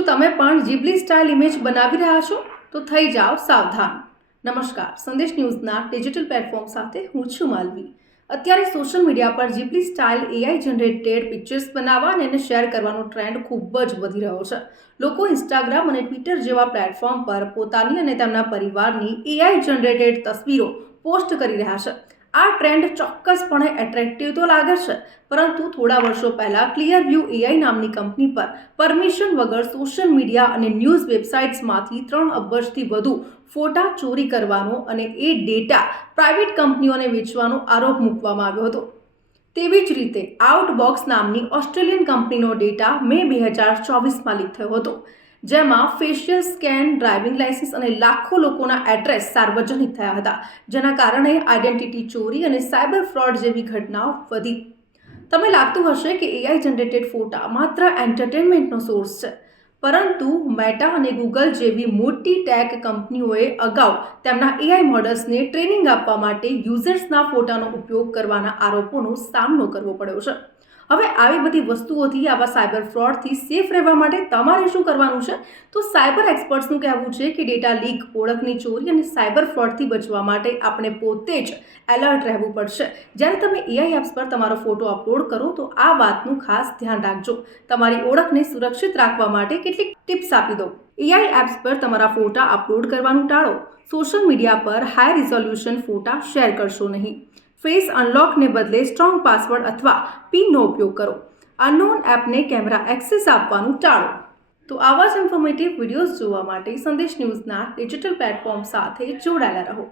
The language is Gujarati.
શું તમે પણ જીબલી સ્ટાઇલ ઇમેજ બનાવી રહ્યા છો? તો થઈ જાઓ સાવધાન. નમસ્કાર, સંદેશ ન્યૂઝના ડિજિટલ પ્લેટફોર્મ સાથે હું છું માલવી. અત્યારે સોશિયલ મીડિયા પર Ghibli style AI generated pictures બનાવવા અને એને શેર કરવાનો ટ્રેન્ડ ખૂબ જ વધી રહ્યો છે. લોકો ઇન્સ્ટાગ્રામ અને ટ્વિટર જેવા પ્લેટફોર્મ પર પોતાની અને તેમના પરિવારની એઆઈ જનરેટેડ તસવીરો પોસ્ટ કરી રહ્યા છે. આ ટ્રેન્ડ ચોક્કસપણે એટ્રેક્ટિવ તો લાગે છે, પરંતુ થોડા વર્ષો પહેલા ક્લિયરવ્યૂ એઆઈ નામની કંપની પર પરમિશન વગર સોશિયલ મીડિયા અને ન્યૂઝ વેબસાઇટ્સમાંથી 3 અબજથી વધુ ફોટા ચોરી કરવાનો અને એ ડેટા પ્રાઇવેટ કંપનીઓને વેચવાનો આરોપ મૂકવામાં આવ્યો હતો. તેવી જ રીતે આઉટબોક્સ નામની ઓસ્ટ્રેલિયન કંપનીનો ડેટા મે 2024માં લીક થયો હતો, જેમાં ફેશિયલ સ્કેન, ડ્રાઇવિંગ લાયસન્સ અને લાખો લોકોના એડ્રેસ સાર્વજનિક થયા હતા, જેના કારણે આઈડેન્ટિટી ચોરી અને સાયબર ફ્રોડ જેવી ઘટનાઓ વધી. તમને લાગતું હશે કે એઆઈ જનરેટેડ ફોટા માત્ર એન્ટરટેનમેન્ટનો સોર્સ છે, પરંતુ મેટા અને ગૂગલ જેવી મોટી ટેક કંપનીઓએ અગાઉ તેમના એઆઈ મોડલ્સને ટ્રેનિંગ આપવા માટે યુઝર્સના ફોટાનો ઉપયોગ કરવાના આરોપોનો સામનો કરવો પડ્યો છે. હવે આવી બધી વસ્તુઓથી, આવા સાયબર ફ્રોડથી સેફ રહેવા માટે તમારે શું કરવાનું છે? તો સાયબર એક્સપર્ટ્સનું કહેવું છે કે ડેટા લીક, ઓળખની ચોરી અને સાયબર ફ્રોડથી બચવા માટે આપણે પોતે જ એલર્ટ રહેવું પડશે. જ્યારે તમે એઆઈ એપ્સ પર તમારો ફોટો અપલોડ કરો તો આ વાતનું ખાસ ધ્યાન રાખજો. તમારી ઓળખને સુરક્ષિત રાખવા માટે કેટલીક ટિપ્સ આપી દો. એઆઈ એપ્સ પર તમારા ફોટા અપલોડ કરવાનું ટાળો. સોશિયલ મીડિયા પર હાઈ રિઝોલ્યુશન ફોટા શેર કરશો નહીં. ફેસ અનલોકને બદલે સ્ટ્રોંગ પાસવર્ડ અથવા પિનનો ઉપયોગ કરો. અનનોન એપને કેમેરા એક્સેસ આપવાનું ટાળો. તો આવા જ ઇન્ફોર્મેટિવ વિડીયોઝ જોવા માટે સંદેશ ન્યૂઝના ડિજિટલ પ્લેટફોર્મ સાથે જોડાયેલા રહો.